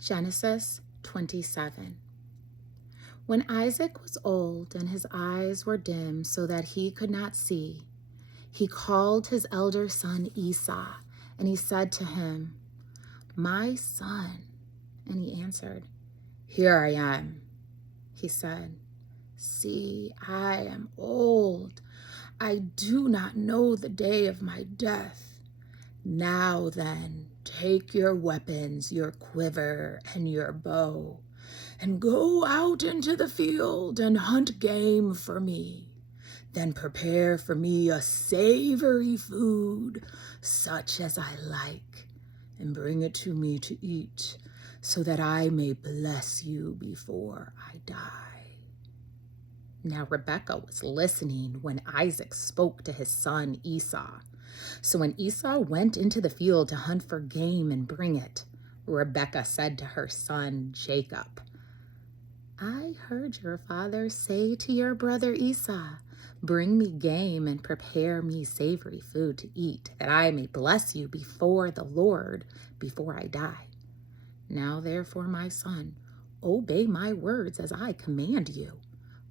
Genesis 27. When Isaac was old and his eyes were dim so that he could not see, he called his elder son Esau, and he said to him, "My son." And he answered, "Here I am." He said, "See, I am old. I do not know the day of my death. Now then, take your weapons, your quiver, and your bow, and go out into the field and hunt game for me. Then prepare for me a savory food, such as I like, and bring it to me to eat, so that I may bless you before I die." Now Rebekah was listening when Isaac spoke to his son Esau. So when Esau went into the field to hunt for game and bring it, Rebekah said to her son Jacob, "I heard your father say to your brother Esau, 'Bring me game and prepare me savory food to eat, that I may bless you before the Lord before I die.' Now therefore, my son, obey my words as I command you.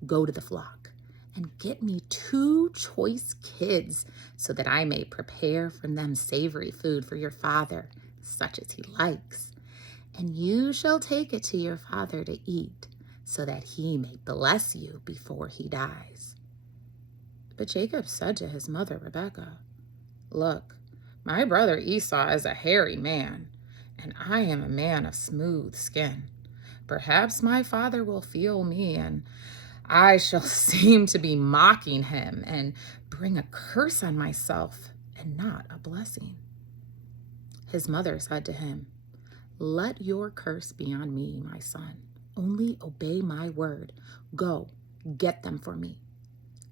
Go to the flock and get me 2 choice kids, so that I may prepare from them savory food for your father, such as he likes. And you shall take it to your father to eat, so that he may bless you before he dies." But Jacob said to his mother Rebekah, "Look, my brother Esau is a hairy man, and I am a man of smooth skin. Perhaps my father will feel me, and I shall seem to be mocking him and bring a curse on myself and not a blessing." His mother said to him, "Let your curse be on me, my son. Only obey my word. Go, get them for me."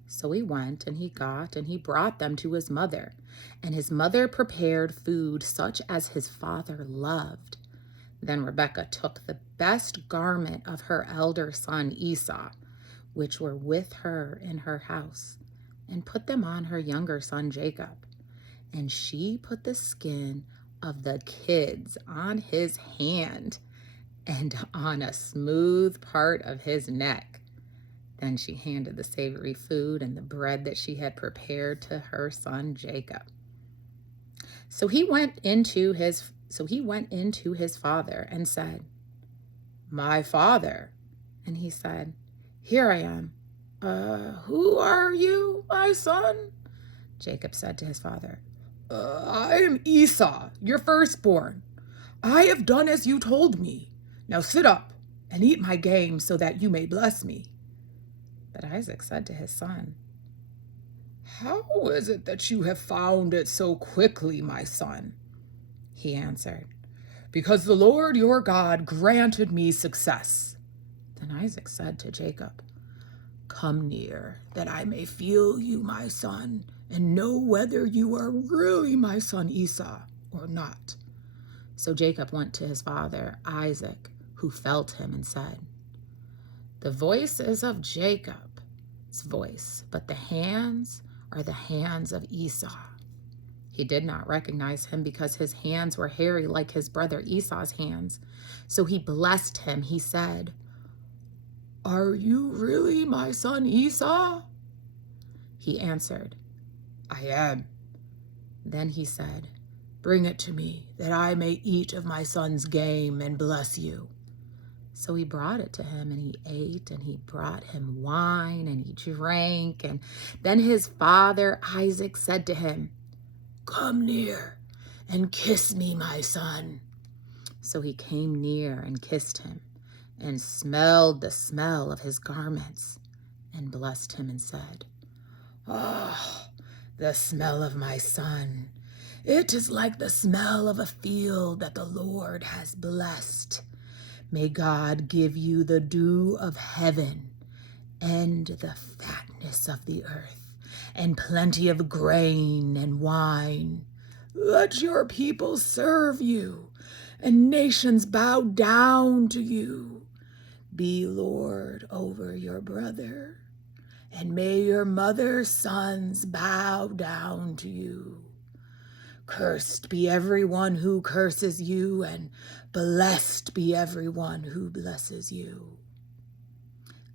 So he went, and he got, and he brought them to his mother. And his mother prepared food such as his father loved. Then Rebekah took the best garment of her elder son Esau, which were with her in her house, and put them on her younger son Jacob. And she put the skin of the kids on his hand and on a smooth part of his neck. Then she handed the savory food and the bread that she had prepared to her son Jacob. So he went into his father and said, "My father." And he said, "Here I am." Who are you, my son?" Jacob said to his father, "I am Esau, your firstborn. I have done as you told me. Now sit up and eat my game, so that you may bless me." But Isaac said to his son, "How is it that you have found it so quickly, my son?" He answered, "Because the Lord your God granted me success." Then Isaac said to Jacob, "Come near, that I may feel you, my son, and know whether you are really my son Esau or not." So Jacob went to his father Isaac, who felt him, and said, "The voice is of Jacob's voice, but the hands are the hands of Esau." He did not recognize him, because his hands were hairy like his brother Esau's hands. So he blessed him. He said, "Are you really my son Esau?" He answered, "I am." Then he said, "Bring it to me, that I may eat of my son's game and bless you." So he brought it to him, and he ate, and he brought him wine, and he drank. And then his father Isaac said to him, "Come near and kiss me, my son." So he came near and kissed him, and smelled the smell of his garments, and blessed him and said, "Oh, the smell of my son. It is like the smell of a field that the Lord has blessed. May God give you the dew of heaven and the fatness of the earth, and plenty of grain and wine. Let your people serve you, and nations bow down to you. Be Lord over your brother, and may your mother's sons bow down to you. Cursed be everyone who curses you, and blessed be everyone who blesses you."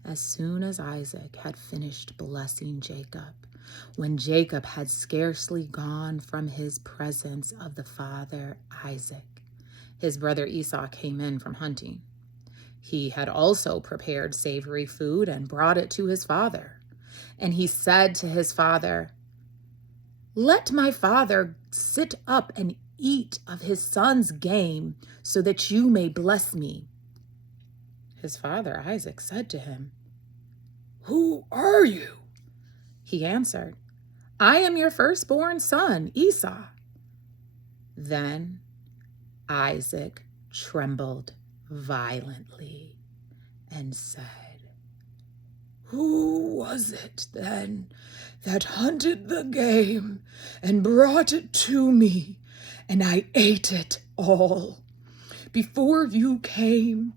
As soon as Isaac had finished blessing Jacob, when Jacob had scarcely gone from his presence of the father Isaac, his brother Esau came in from hunting. He had also prepared savory food and brought it to his father. And he said to his father, "Let my father sit up and eat of his son's game, so that you may bless me." His father Isaac said to him, "Who are you?" He answered, "I am your firstborn son, Esau." Then Isaac trembled violently and said, "Who was it then that hunted the game and brought it to me, and I ate it all before you came?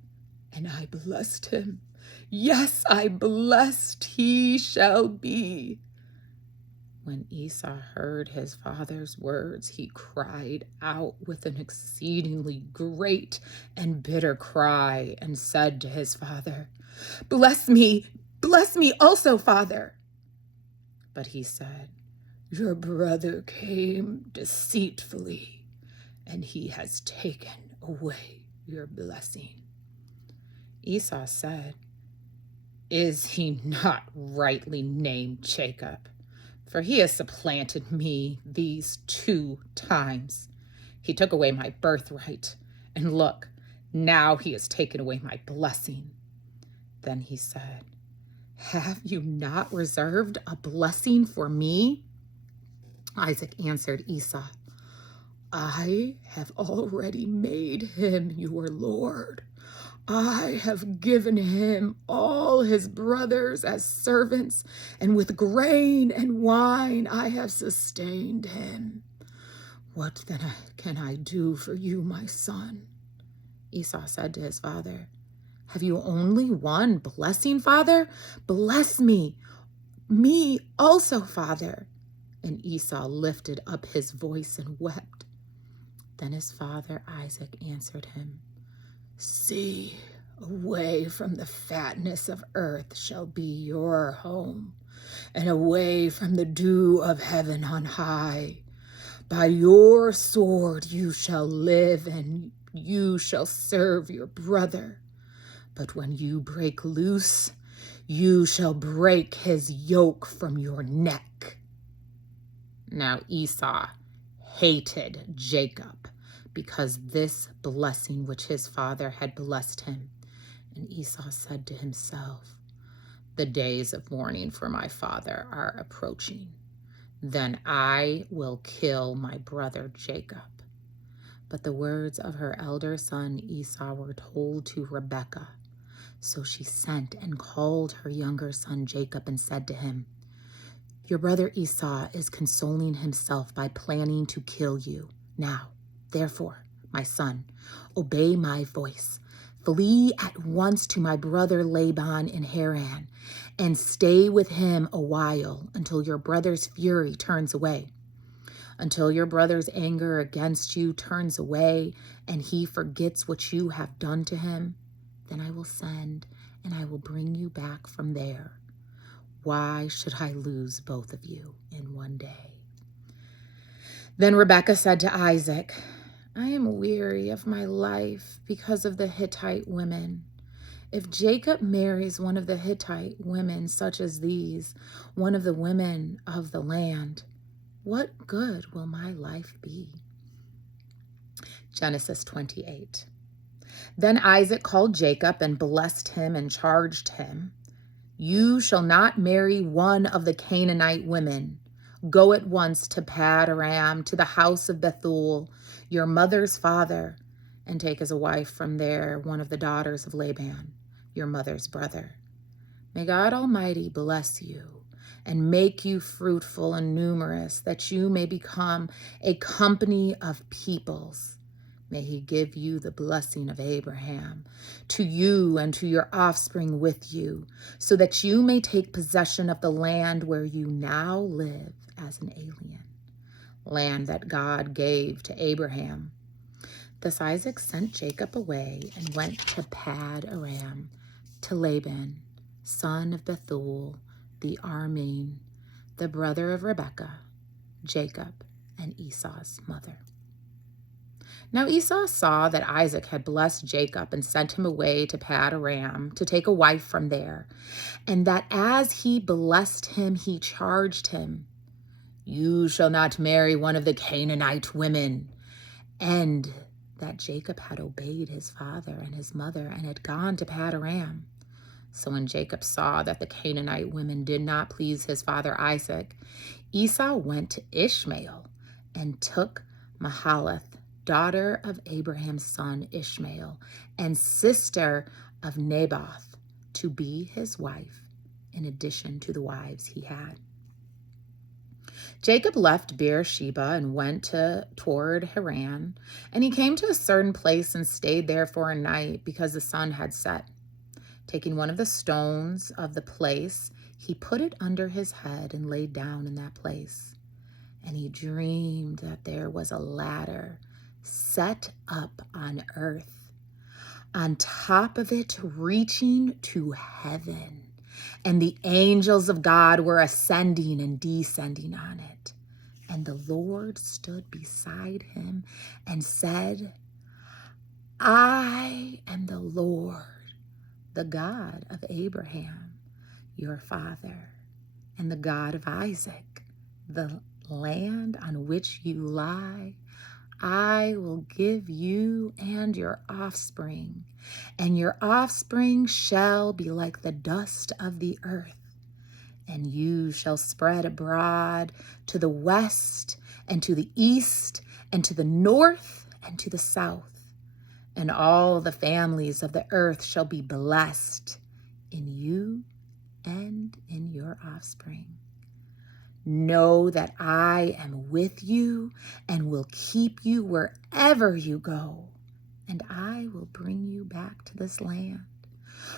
And I blessed him. Yes, I blessed he shall be." When Esau heard his father's words, he cried out with an exceedingly great and bitter cry, and said to his father, bless me also, father." But he said, "Your brother came deceitfully, and he has taken away your blessing." Esau said, "Is he not rightly named Jacob? For he has supplanted me these 2 times. He took away my birthright, and look, now he has taken away my blessing." Then he said, "Have you not reserved a blessing for me?" Isaac answered Esau, "I have already made him your lord. I have given him all his brothers as servants, and with grain and wine I have sustained him. What then can I do for you, my son?" Esau said to his father, "Have you only one blessing, father? Bless me also, father." And Esau lifted up his voice and wept. Then his father Isaac answered him, "See, away from the fatness of earth shall be your home, and away from the dew of heaven on high. By your sword you shall live, and you shall serve your brother. But when you break loose, you shall break his yoke from your neck." Now Esau hated Jacob because this blessing which his father had blessed him. And Esau said to himself, "The days of mourning for my father are approaching. Then I will kill my brother Jacob." But the words of her elder son Esau were told to Rebekah. So she sent and called her younger son Jacob and said to him, "Your brother Esau is consoling himself by planning to kill you. Now, therefore, my son, obey my voice. Flee at once to my brother Laban in Haran, and stay with him a while until your brother's fury turns away. Until your brother's anger against you turns away, and he forgets what you have done to him, then I will send, and I will bring you back from there. Why should I lose both of you in one day?" Then Rebekah said to Isaac, "I am weary of my life because of the Hittite women. If Jacob marries one of the Hittite women such as these, one of the women of the land, what good will my life be?" Genesis 28. Then Isaac called Jacob and blessed him and charged him, "You shall not marry one of the Canaanite women. Go at once to Pad Aram, to the house of Bethuel, your mother's father, and take as a wife from there one of the daughters of Laban, your mother's brother. May God Almighty bless you and make you fruitful and numerous, that you may become a company of peoples. May he give you the blessing of Abraham, to you and to your offspring with you, so that you may take possession of the land where you now live as an alien. land that God gave to Abraham. Thus Isaac sent Jacob away and went to Pad Aram, to Laban, son of Bethuel, the Aramean, the brother of Rebekah, Jacob, and Esau's mother. Now Esau saw that Isaac had blessed Jacob and sent him away to Pad Aram to take a wife from there, and that as he blessed him, he charged him, "You shall not marry one of the Canaanite women," and that Jacob had obeyed his father and his mother and had gone to Pad Aram. So when Jacob saw that the Canaanite women did not please his father Isaac, Esau went to Ishmael and took Mahalath, daughter of Abraham's son Ishmael, and sister of Naboth, to be his wife, in addition to the wives he had. Jacob left Beersheba and went toward Haran, and he came to a certain place and stayed there for a night because the sun had set. Taking one of the stones of the place, he put it under his head and laid down in that place. And he dreamed that there was a ladder set up on earth, on top of it reaching to heaven, and the angels of God were ascending and descending on it. And the Lord stood beside him and said, "I am the Lord, the God of Abraham, your father, and the God of Isaac. The land on which you lie, I will give you and your offspring shall be like the dust of the earth. And you shall spread abroad to the west and to the east and to the north and to the south. And all the families of the earth shall be blessed in you and in your offspring. Know that I am with you and will keep you wherever you go, and I will bring you back to this land.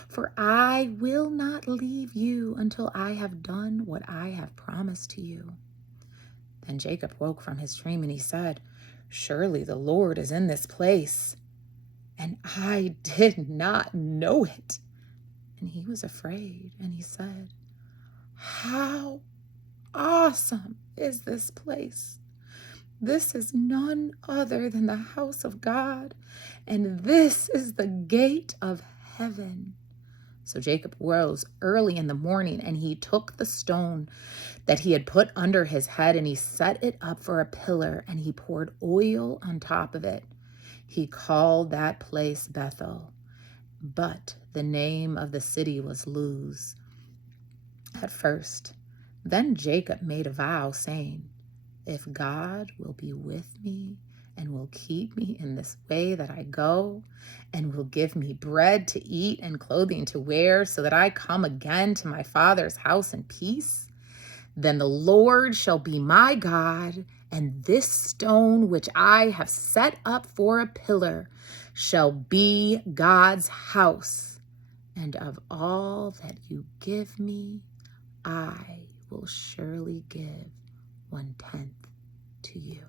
For I will not leave you until I have done what I have promised to you." Then Jacob woke from his dream and he said, "Surely the Lord is in this place, and I did not know it." And he was afraid, and he said, "How awesome is this place! This is none other than the house of God, and this is the gate of heaven." So Jacob rose early in the morning, and he took the stone that he had put under his head, and he set it up for a pillar, and he poured oil on top of it. He called that place Bethel, but the name of the city was Luz at first. Then Jacob made a vow, saying, "If God will be with me and will keep me in this way that I go, and will give me bread to eat and clothing to wear, so that I come again to my father's house in peace, then the Lord shall be my God, and this stone which I have set up for a pillar shall be God's house. And of all that you give me, I will surely give 1/10 to you."